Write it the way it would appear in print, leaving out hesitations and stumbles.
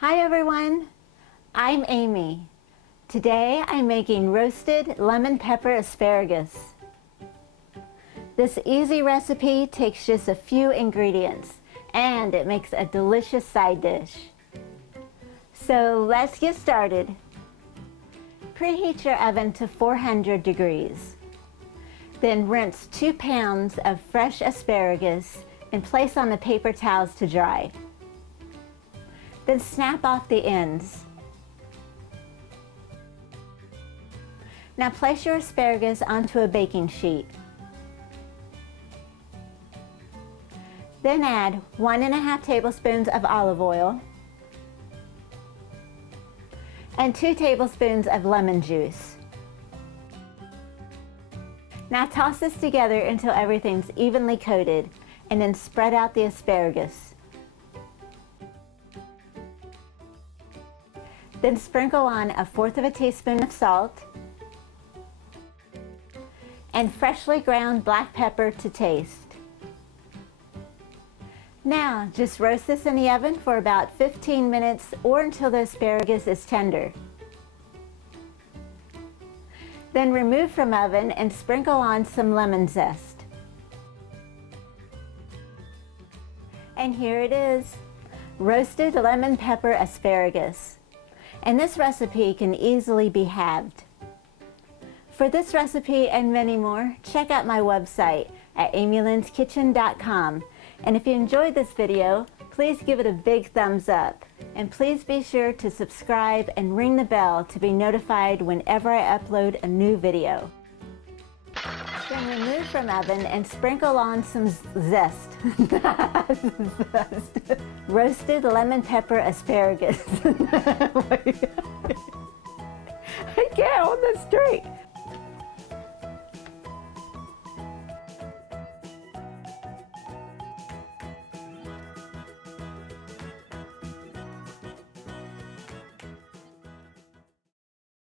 Hi everyone, I'm Amy. Today I'm making roasted lemon pepper asparagus. This easy recipe takes just a few ingredients and it makes a delicious side dish. So let's get started. Preheat your oven to 400 degrees. Then rinse 2 pounds of fresh asparagus and place on the paper towels to dry. Then snap off the ends. Now place your asparagus onto a baking sheet. Then add 1.5 tablespoons of olive oil and 2 tablespoons of lemon juice. Now toss this together until everything's evenly coated and then spread out the asparagus. Then sprinkle on 1/4 teaspoon of salt and freshly ground black pepper to taste. Now just roast this in the oven for about 15 minutes or until the asparagus is tender. Then remove from oven and sprinkle on some lemon zest. And here it is, roasted lemon pepper asparagus. And this recipe can easily be halved. For this recipe and many more, check out my website at amylynnskitchen.com. And if you enjoyed this video, please give it a big thumbs up. And please be sure to subscribe and ring the bell to be notified whenever I upload a new video. Then remove from oven and sprinkle on some zest. Roasted lemon pepper asparagus. I can't hold this straight.